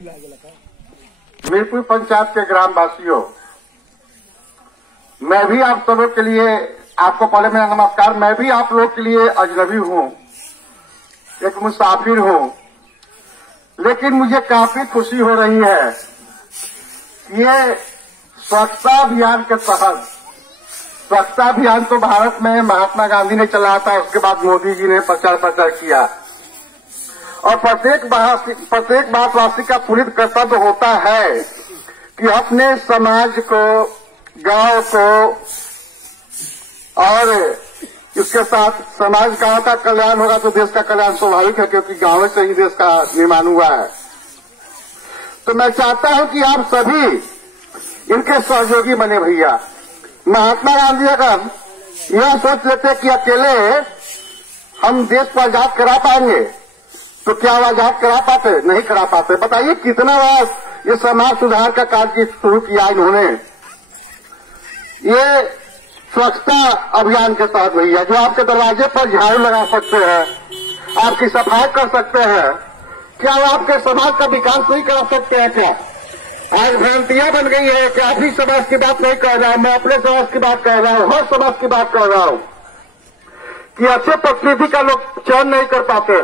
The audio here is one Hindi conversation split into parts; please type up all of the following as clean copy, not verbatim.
मीरपुर पंचायत के ग्रामवासियों, मैं भी आप सबों के लिए, आपको पहले मेरा नमस्कार। मैं भी आप लोग के लिए अजनबी हूँ, एक मुसाफिर हूँ, लेकिन मुझे काफी खुशी हो रही है। ये स्वच्छता अभियान के तहत, स्वच्छता अभियान तो भारत में महात्मा गांधी ने चलाया था, उसके बाद मोदी जी ने प्रचार किया, और प्रत्येक भारतवासी का पुनीत कर्तव्य होता है कि अपने समाज को, गांव को और इसके साथ समाज गांव का कल्याण होगा तो देश का कल्याण स्वाभाविक है, क्योंकि गांव से ही देश का निर्माण हुआ है। तो मैं चाहता हूं कि आप सभी इनके सहयोगी बने। भैया, महात्मा गांधी अगर यह सोच लेते कि अकेले हम देश को आजाद करा पाएंगे तो क्या आजाद करा पाते? नहीं करा पाते। बताइए कितना बार ये समाज सुधार का कार्य शुरू किया इन्होंने। ये स्वच्छता अभियान के तहत भैया, जो आपके दरवाजे पर झाड़ू लगा सकते हैं, आपकी सफाई कर सकते हैं, क्या वो आपके समाज का विकास नहीं करा सकते हैं? क्या आज भ्रांतियां बन गई है कि आप ही समाज की बात नहीं कर रहा हूं, मैं अपने समाज की बात कर रहा हूं, हर समाज की बात कर रहा हूं कि अच्छे प्रतिनिधि का लोग चयन नहीं कर पाते।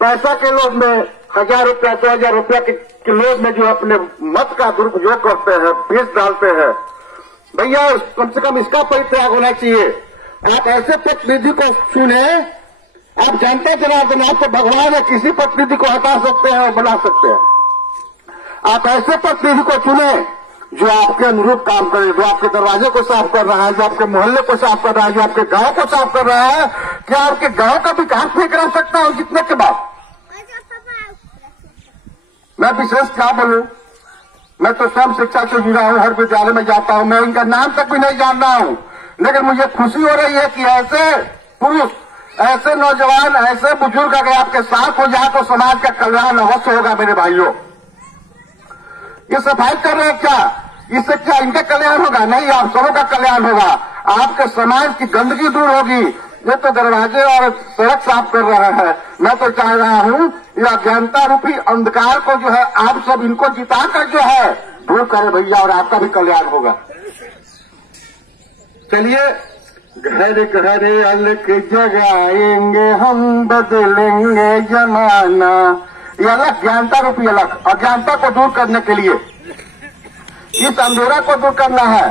पैसा के लोभ में 1000 रुपया 2000 रुपया के लोभ में जो अपने मत का दुरुपयोग करते हैं, बीज डालते हैं, भैया कम से कम इसका परित्याग होना चाहिए। आप ऐसे प्रतिनिधि को चुने, आप जानते जनार्दन आपको भगवान है, किसी प्रतिनिधि को हटा सकते हैं और बना सकते हैं। आप ऐसे प्रतिनिधि को चुने जो आपके अनुरूप काम करे, जो आपके दरवाजे को साफ कर रहा है, जो आपके मोहल्ले को साफ कर रहा है, जो आपके गांव को साफ कर रहा है। क्या आपके गांव का विकास नहीं करा सकता हूं जितने के बाद? मैं विशेष क्या बोलूं, मैं तो स्वयं शिक्षा से जुड़ा हूं, हर विद्यालय में जाता हूं, मैं इनका नाम तक भी नहीं जान रहा हूं, लेकिन मुझे खुशी हो रही है कि ऐसे पुरुष, ऐसे नौजवान, ऐसे बुजुर्ग अगर आपके साथ हो जाए तो समाज का कल्याण अवश्य होगा। मेरे भाइयों, ये सफाई कर रहे हैं क्या? इससे क्या इनका कल्याण होगा? नहीं, आप सबों का कल्याण होगा। आपके समाज की गंदगी दूर होगी। ये तो दरवाजे और सड़क साफ कर रहे हैं। मैं तो चाह रहा हूं ये अज्ञानता रूपी अंधकार को जो है आप सब इनको जिताकर जो है दूर करें भैया, और आपका भी कल्याण होगा। चलिए, घर घर अलग जगाएंगे हम, बदलेंगे जमाना। ये अलग ज्ञानता रूपी अलग, अज्ञानता को दूर करने के लिए, इस अंधेरा को दूर करना है।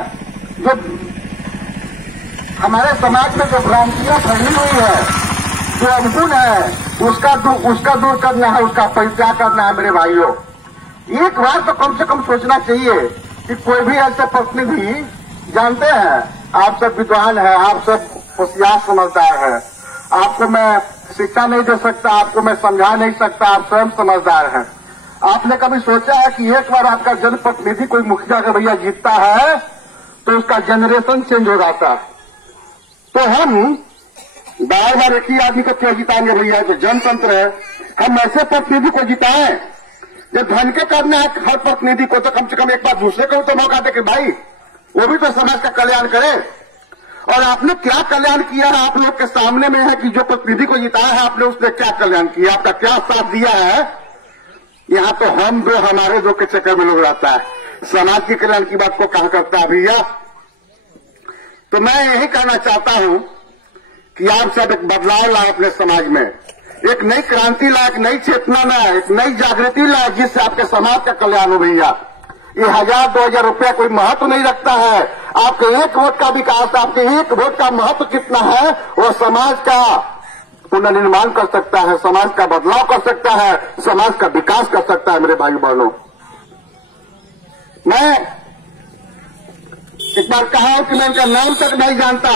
जो हमारे समाज में जो भ्रांतियां फैली हुई है, जो अवगुण है, उसका दूर करना है, उसका परित्याग करना है। मेरे भाइयों, एक बार तो कम से कम सोचना चाहिए कि कोई भी ऐसे प्रतिनिधि, जानते हैं आप सब विद्वान हैं, आप सब होशियार समझदार हैं, आपको मैं शिक्षा नहीं दे सकता, आपको मैं समझा नहीं सकता, आप स्वयं समझदार हैं। आपने कभी सोचा है कि एक बार आपका जनप्रतिनिधि कोई मुखिया का भैया जीतता है तो उसका जनरेशन चेंज हो जाता है। तो हम बार बार एक ही आदमी को क्यों जिताएंगे भैया? तो जनतंत्र है, हम ऐसे प्रतिनिधि को जिताएं। जब धन के करना है हर प्रतिनिधि को, तो कम से कम एक बार दूसरे को तो मौका दे कि भाई वो भी तो समाज का कल्याण करे। और आपने क्या कल्याण किया है आप लोग के सामने में है कि जो प्रतिनिधि को जिताया है आपने, उसने क्या कल्याण किया, आपका क्या साथ दिया है? यहाँ तो हम दो, हमारे दो के चक्कर में लोग रहता है, समाज के कल्याण की बात को कहा करता है भैया। तो मैं यही कहना चाहता हूं कि आप सब एक बदलाव लाए अपने समाज में, एक नई क्रांति लाए, एक नई चेतना लाए, एक नई जागृति लाए, जिससे आपके समाज का कल्याण हो भैया। ये 1000 2000 रुपया कोई महत्व नहीं रखता है। आपके एक वोट का विकास, आपके एक वोट का महत्व कितना है, वो समाज का पुनर्निर्माण कर सकता है, समाज का बदलाव कर सकता है, समाज का विकास कर सकता है। मेरे भाई बहनों, मैं एक बार कहा कि मैं इनका नाम तक नहीं जानता,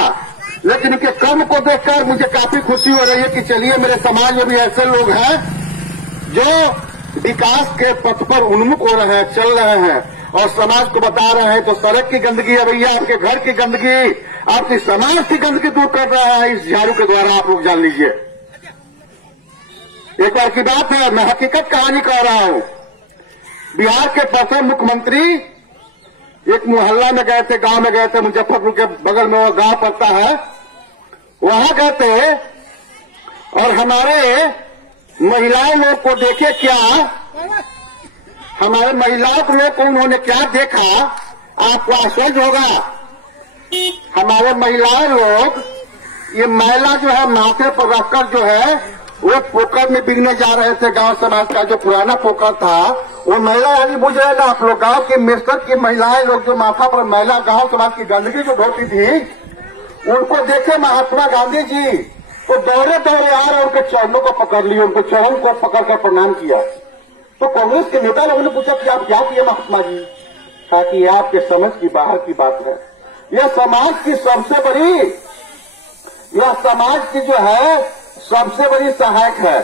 लेकिन इनके कर्म को देखकर मुझे काफी खुशी हो रही है कि चलिए मेरे समाज में भी ऐसे लोग हैं जो विकास के पथ पर उन्मुख हो रहे हैं, चल रहे हैं और समाज को बता रहे हैं। तो सड़क की गंदगी है भैया, आपके घर की गंदगी, आपकी समाज की गंदगी दूर कर रहा है इस झाड़ू के द्वारा, आप लोग जान लीजिए। एक बार की बात है, मैं हकीकत कहानी कह रहा हूं। बिहार के प्रथम मुख्यमंत्री एक मोहल्ला में गए थे, गांव में गए थे, मुजफ्फरपुर के बगल में वो गांव पड़ता है, वहां गए थे और हमारे महिलाओं लोग को देखे क्या हमारे महिलाओं को उन्होंने क्या देखा, आपको आश्चर्य होगा। हमारे महिलाएं लोग ये मैला जो है माथे पर रखकर जो है वो पोखर में बिगने जा रहे थे। गांव समाज का जो पुराना पोखर था वो महिला यानी बुझ रहे ना आप लोग, गांव के मेस्टर की महिलाएं लोग जो माथा पर मैला गांव समाज की गंदगी जो ढोती थी, उनको देखे महात्मा गांधी जी तो दौड़े दौड़े आ रहे उनके चरणों को पकड़ लिए, उनके चरण को पकड़कर प्रणाम किया। तो कांग्रेस के नेता लोगों ने पूछा कि आप क्या किए महात्मा जी? कहा कि यह आपके समझ की बाहर की बात है। यह समाज की सबसे बड़ी, यह समाज की जो है सबसे बड़ी सहायक है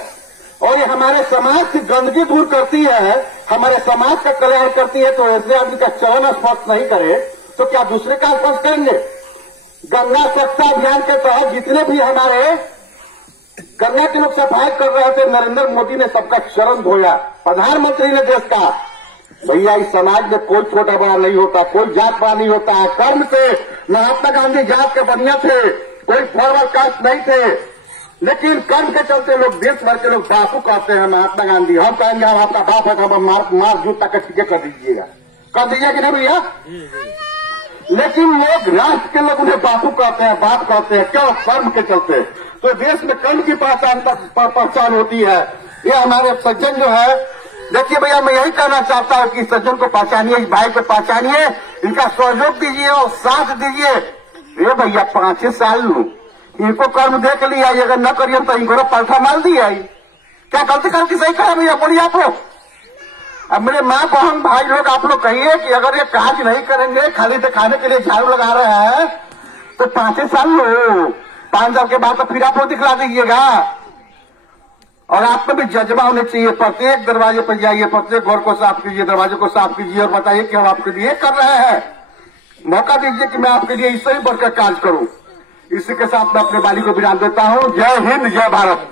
और ये हमारे समाज की गंदगी दूर करती है, हमारे समाज का कल्याण करती है। तो ऐसे आदमी का चरण स्पर्श नहीं करे तो क्या दूसरे का स्पर्श करेंगे? गंगा स्वच्छता अभियान के तहत जितने भी हमारे गंगा के लोग सफाई कर रहे थे, नरेंद्र मोदी ने सबका चरण धोया। प्रधानमंत्री ने देश का, भैया इस समाज में कोई छोटा बड़ा नहीं होता, कोई जात बड़ा नहीं होता है। कर्म से महात्मा गांधी जात के बढ़िया थे, कोई फॉरवर्ड कास्ट नहीं थे, लेकिन कर्म के चलते लोग देश भर के लोग बापू कहते हैं महात्मा गांधी। हम कहेंगे हम आपका बाप है तो मार जूता का टिकट कर दीजिएगा, कर दीजिएगा कि नहीं भैया? लेकिन लोग राष्ट्र के लोग उन्हें बापू कहते हैं, बाप कहते हैं, क्यों? कर्म के चलते। तो देश में कर्म की पहचान होती है। ये हमारे सज्जन जो है, देखिए भैया मैं यही कहना चाहता हूं कि सज्जन को पहचानिए, इस भाई को पहचानिए, इनका सहयोग दीजिए और साथ दीजिए। ये भैया 5 साल लू इनको कर्म देख लिया, अगर न करिए तो इनको पलटा मार दिया। क्या गलती करके सही कहा भैया? बोलिए आप लोग। अब मेरे माँ बहन भाई लोग आप लोग कहिए कि अगर ये काज नहीं करेंगे, खाली दिखाने के लिए झाड़ू लगा रहे हैं, तो 5 साल लो, 5 साल के बाद तो फिर आप लोग दिखला दीजिएगा। और आप में भी जज्बा होने चाहिए। प्रत्येक दरवाजे पर जाइए, प्रत्येक घर को साफ कीजिए, दरवाजे को साफ कीजिए और बताइए कि हम आपके लिए कर रहे हैं। मौका दीजिए कि मैं आपके लिए इससे ही बढ़कर कार्य करूं। इसी के साथ मैं अपने वाणी को विराम देता हूं। जय हिंद, जय भारत।